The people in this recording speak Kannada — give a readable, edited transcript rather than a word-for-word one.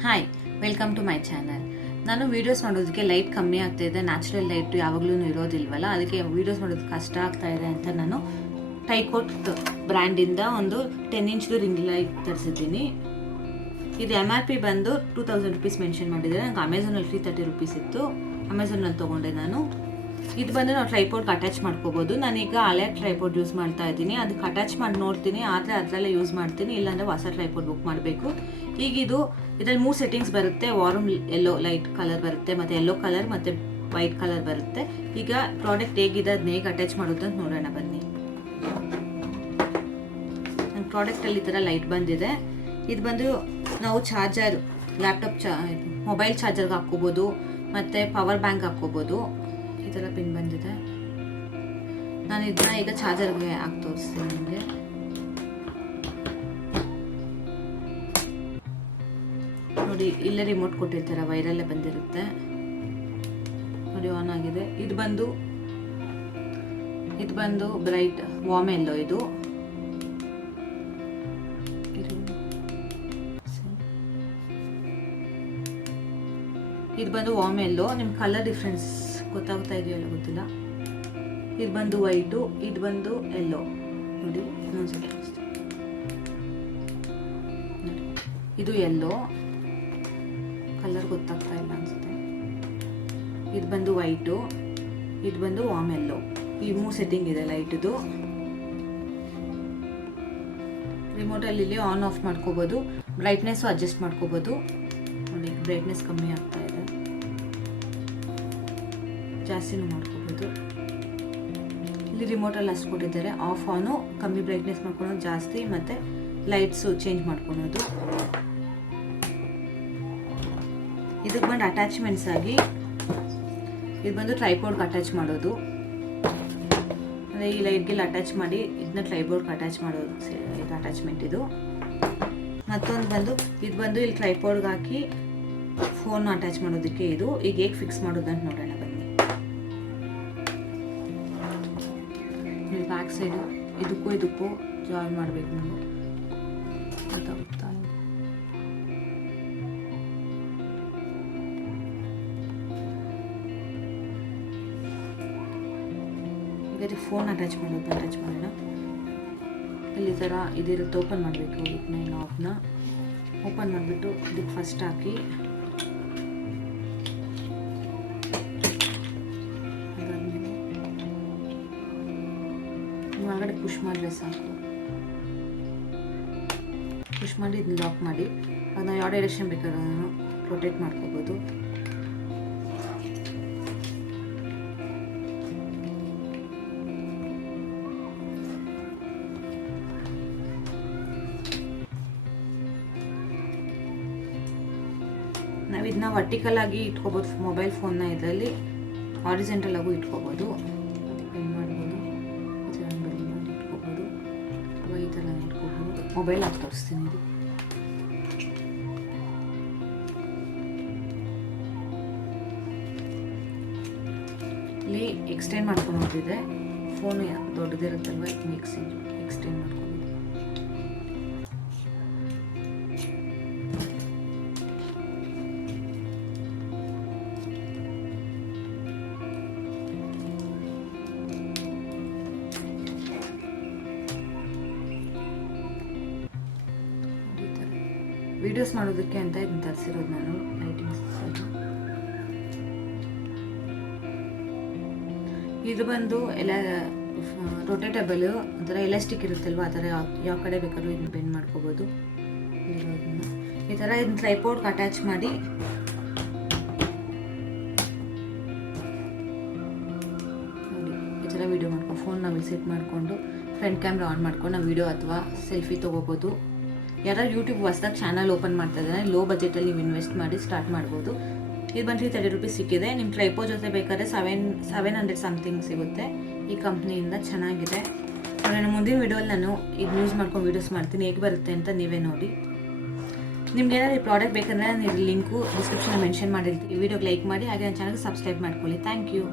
Hi, welcome to my channel. ನಾನು ವೀಡಿಯೋಸ್ ಮಾಡೋದಕ್ಕೆ ಲೈಟ್ ಕಮ್ಮಿ ಆಗ್ತಾ ಇದೆ. ನ್ಯಾಚುರಲ್ ಲೈಟ್ ಯಾವಾಗಲೂ ಇರೋದಿಲ್ವಲ್ಲ, ಅದಕ್ಕೆ ವೀಡಿಯೋಸ್ ಮಾಡೋದಕ್ಕೆ ಕಷ್ಟ ಆಗ್ತಾ ಇದೆ ಅಂತ ನಾನು ಟೈಕೋಟ್ ಬ್ರ್ಯಾಂಡಿಂದ ಒಂದು 10 ಇಂಚ್ದು ರಿಂಗ್ ಲೈಟ್ ತರಿಸಿದ್ದೀನಿ. ಇದು MRP ಬಂದು 2000 ರುಪೀಸ್ ಮೆನ್ಷನ್ ಮಾಡಿದ್ದಾರೆ. ನನಗೆ ಅಮೆಝಾನಲ್ಲಿ 330 ರುಪೀಸ್ ಇತ್ತು. ಅಮೆಝಾನಲ್ಲಿ ತೊಗೊಂಡೆ ನಾನು. ಇದು ಬಂದು ನಾವು ಟ್ರೈಪೋಡ್ಗೆ ಅಟ್ಯಾಚ್ ಮಾಡ್ಕೋಬೋದು. ನಾನೀಗ ಹಳೆ ಟ್ರೈಪೋಡ್ ಯೂಸ್ ಮಾಡ್ತಾ ಇದ್ದೀನಿ. ಅದಕ್ಕೆ ಅಟ್ಯಾಚ್ ಮಾಡಿ ನೋಡ್ತೀನಿ, ಆದರೆ ಅದರಲ್ಲೇ ಯೂಸ್ ಮಾಡ್ತೀನಿ, ಇಲ್ಲಾಂದರೆ ಹೊಸ ಟ್ರೈಪೋಡ್ ಬುಕ್ ಮಾಡಬೇಕು. ಈಗ ಇದರಲ್ಲಿ 3 ಸೆಟ್ಟಿಂಗ್ಸ್ ಬರುತ್ತೆ. ವಾರ್ಮ್ ಯೆಲ್ಲೋ ಲೈಟ್ ಕಲರ್ ಬರುತ್ತೆ, ಮತ್ತು ಯೆಲ್ಲೋ ಕಲರ್ ಮತ್ತು ವೈಟ್ ಕಲರ್ ಬರುತ್ತೆ. ಈಗ ಪ್ರಾಡಕ್ಟ್ ಹೇಗಿದೆ, ಅದನ್ನ ಹೇಗೆ ಅಟ್ಯಾಚ್ ಮಾಡೋದು ಅಂತ ನೋಡೋಣ ಬನ್ನಿ. ನನ್ನ ಪ್ರಾಡಕ್ಟಲ್ಲಿ ಈ ಥರ ಲೈಟ್ ಬಂದಿದೆ. ಇದು ಬಂದು ನಾವು ಚಾರ್ಜರ್, ಲ್ಯಾಪ್ಟಾಪ್ ಮೊಬೈಲ್ ಚಾರ್ಜರ್ಗೆ ಹಾಕ್ಕೋಬೋದು, ಮತ್ತು ಪವರ್ ಬ್ಯಾಂಕ್ ಹಾಕ್ಕೋಬೋದು. ಈ ಥರ ಪಿನ್ ಬಂದಿದೆ. ನಾನು ಇದನ್ನ ಈಗ ಚಾರ್ಜರ್ಗೆ ಹಾಕಿ ತೋರಿಸ್ತೀನಿ ನಿಮಗೆ. ನೋಡಿ, ಇಲ್ಲೇ ರಿಮೋಟ್ ಕೊಟ್ಟಿರ್ತಾರೆ, ವೈರಲ್ಲೇ ಬಂದಿರುತ್ತೆ ನೋಡಿ, ಆನ್ ಆಗಿದೆ. ಇದು ಬಂದು ಬ್ರೈಟ್ ವಾರ್ಮ್ ಯೆಲ್ಲೋ. ಇದು ಬಂದು ವಾರ್ಮ್ ಯೆಲ್ಲೋ. ನಿಮ್ಮ ಕಲರ್ ಡಿಫ್ರೆನ್ಸ್ ಗೊತ್ತಾಗ್ತಾ ಇದೆಯಲ್ಲ ಗೊತ್ತಿಲ್ಲ. ಇದು ಬಂದು ವೈಟು, ಇದು ಬಂದು ಯೆಲ್ಲೋ. ನೋಡಿ, ಇನ್ನೊಂದ್ಸಲ ಇದು ಯೆಲ್ಲೋ ಕಲರ್ ಗೊತ್ತಾಗ್ತಾ ಇಲ್ಲ ಅನ್ಸುತ್ತೆ. ಇದು ಬಂದು ವೈಟು, ಇದು ಬಂದು ವಾರ್ಮ್ ಯೆಲ್ಲೋ. ಈ 3 ಸೆಟ್ಟಿಂಗ್ ಇದೆ ಲೈಟ್ದು. ರಿಮೋಟಲ್ಲಿ ಇಲ್ಲಿ ಆನ್ ಆಫ್ ಮಾಡ್ಕೋಬೋದು. ಬ್ರೈಟ್ನೆಸ್ಸು ಅಡ್ಜಸ್ಟ್ ಮಾಡ್ಕೋಬೋದು. ನೋಡಿ, ಬ್ರೈಟ್ನೆಸ್ ಕಮ್ಮಿ ಆಗ್ತಾ ಇದೆ, ಜಾಸ್ತಿನೂ ಮಾಡ್ಕೋಬೋದು. ಇಲ್ಲಿ ರಿಮೋಟಲ್ಲಿ ಅಷ್ಟು ಕೊಟ್ಟಿದ್ದಾರೆ. ಆಫ್ ಆನು, ಕಮ್ಮಿ ಬ್ರೈಟ್ನೆಸ್ ಮಾಡ್ಕೊಳೋದು, ಜಾಸ್ತಿ, ಮತ್ತು ಲೈಟ್ಸು ಚೇಂಜ್ ಮಾಡ್ಕೊಳೋದು. ಇದಕ್ಕೆ ಬಂದು ಅಟ್ಯಾಚ್ಮೆಂಟ್ಸ್ ಆಗಿ ಇದು ಬಂದು ಟ್ರೈಪೋಡ್ಗೆ ಅಟ್ಯಾಚ್ ಮಾಡೋದು. ಅಂದರೆ ಈ ಲೈಟ್ಗೆಲ್ಲ ಅಟ್ಯಾಚ್ ಮಾಡಿ ಇದನ್ನ ಟ್ರೈಪೋಡ್ಗೆ ಅಟ್ಯಾಚ್ ಮಾಡೋದು. ಇದು ಅಟ್ಯಾಚ್ಮೆಂಟ್ ಇದು. ಮತ್ತೊಂದು ಇದು ಬಂದು ಇಲ್ಲಿ ಟ್ರೈಪೋಡ್ಗೆ ಹಾಕಿ ಫೋನ್ ಅಟ್ಯಾಚ್ ಮಾಡೋದಕ್ಕೆ. ಇದು ಈಗ ಹೇಗೆ ಫಿಕ್ಸ್ ಮಾಡೋದು ಅಂತ ನೋಡೋಣ ಬನ್ನಿ. ಬ್ಯಾಕ್ ಸೈಡು ಇದಕ್ಕೂ ಜಾಯಿನ್ ಮಾಡಬೇಕು. ನೀವು ಗೊತ್ತಾಗುತ್ತಾ? ಈಗ ಫೋನ್ ಅಟ್ಯಾಚ್ ಮಾಡೋಣ. ಇಲ್ಲಿ ಥರ ಇದಿರುತ್ತೆ, ಓಪನ್ ಮಾಡಬೇಕು. ಇದನ್ನ ನಾಬ್ನ ಓಪನ್ ಮಾಡಿಬಿಟ್ಟು ಇದಕ್ಕೆ ಫಸ್ಟ್ ಹಾಕಿ ಒಳಗಡೆ ಪುಷ್ ಮಾಡಿದ್ರೆ ಸಾಕು. ಪುಷ್ ಮಾಡಿ ಇದನ್ನ ಲಾಕ್ ಮಾಡಿ, ಅದನ್ನ ಯಾವ ಡೈರೆಕ್ಷನ್ ಬೇಕಾದ್ರೂ ನಾನು ರೊಟೇಟ್ ಮಾಡ್ಕೋಬೋದು. ನಾವು ಇದನ್ನ ವರ್ಟಿಕಲ್ ಆಗಿ ಇಟ್ಕೋಬೋದು ಮೊಬೈಲ್ ಫೋನ್ನ. ಇದರಲ್ಲಿ ಹಾರಿಜೆಂಟಲ್ ಆಗು ಇಟ್ಕೋಬೋದು. ಡಿಪೆಂಡ್ ಮಾಡ್ಬೋದು. ಇಟ್ಕೋಬೋದು ಅಥವಾ ಈ ಥರ ಇಟ್ಕೋಬೋದು. ಮೊಬೈಲ್ ಆಗಿ ತೋರಿಸ್ತೀನಿ. ಇದು ಇಲ್ಲಿ ಎಕ್ಸ್ಟೆಂಡ್ ಮಾಡ್ಕೊಂಡು ಹೋಗ್ತಿದೆ. ಫೋನ್ ದೊಡ್ಡದಿರುತ್ತಲ್ವ, ಎಕ್ಸ್ಟೆಂಡ್ ಮಾಡ್ಕೊಂಡು ವಿಡಿಯೋಸ್ ಮಾಡೋದಕ್ಕೆ ಅಂತ ಇದನ್ನ ತರಿಸಿರೋದು ನಾನು. ಲೈಟಿಂಗ್ಸ್ ಇದು ಬಂದು ಎಲ್ಲ ರೊಟೇಟಬಲ್, ಒಂಥರ ಎಲಾಸ್ಟಿಕ್ ಇರುತ್ತಲ್ವ, ಆ ಥರ ಯಾವ ಕಡೆ ಬೇಕಾದ್ರೂ ಇದನ್ನ ಬೆಂಡ್ ಮಾಡ್ಕೋಬೋದು. ಈ ಥರ ಇದನ್ನ ಟ್ರೈಪೋಡ್ಗೆ ಅಟ್ಯಾಚ್ ಮಾಡಿ ಈ ಥರ ವೀಡಿಯೋ ಮಾಡ್ಕೊಂಡು ಫೋನ್ ನಾವು ಸೆಟ್ ಮಾಡಿಕೊಂಡು ಫ್ರಂಟ್ ಕ್ಯಾಮ್ರಾ ಆನ್ ಮಾಡ್ಕೊಂಡು ನಾವು ವೀಡಿಯೋ ಅಥವಾ ಸೆಲ್ಫಿ ತೊಗೋಬೋದು. ಯಾರು ಯೂಟ್ಯೂಬ್ ಹೊಸದಾಗಿ ಚಾನಲ್ ಓಪನ್ ಮಾಡ್ತಾ ಇದ್ದಾರೆ, ಲೋ ಬಜೆಟಲ್ಲಿ ನೀವು ಇನ್ವೆಸ್ಟ್ ಮಾಡಿ ಸ್ಟಾರ್ಟ್ ಮಾಡ್ಬೋದು. ಇದು ಬಂದು 330 ರುಪೀಸ್ ಸಿಕ್ಕಿದೆ. ನಿಮ್ಮ ಟ್ರೈಪೋ ಜೊತೆ ಬೇಕಾದ್ರೆ 700 ಸಮಥಿಂಗ್ ಸಿಗುತ್ತೆ ಈ ಕಂಪ್ನಿಯಿಂದ. ಚೆನ್ನಾಗಿದೆ. ನಾನು ಮುಂದಿನ ವೀಡಿಯೋಲ್ಲಿ ನಾನು ಇದು ಯೂಸ್ ಮಾಡ್ಕೊಂಡು ವೀಡಿಯೋಸ್ ಮಾಡ್ತೀನಿ, ಹೇಗೆ ಬರುತ್ತೆ ಅಂತ ನೀವೇ ನೋಡಿ. ನಿಮ್ಗೆ ಏನಾದ್ರು ಈ ಪ್ರಾಡಕ್ಟ್ ಬೇಕಂದರೆ ನಾನು ಲಿಂಕು ಡಿಸ್ಕ್ರಿಪ್ಷನಲ್ಲಿ ಮೆನ್ಷನ್ ಮಾಡಿರ್ತೀನಿ. ಈ ವಿಡಿಯೋಗೆ ಲೈಕ್ ಮಾಡಿ, ಹಾಗೆ ನನ್ನ ಚಾನಲ್ಗೆ ಸಬ್ಸ್ಕ್ರೈಬ್ ಮಾಡ್ಕೊಳ್ಳಿ. Thank you.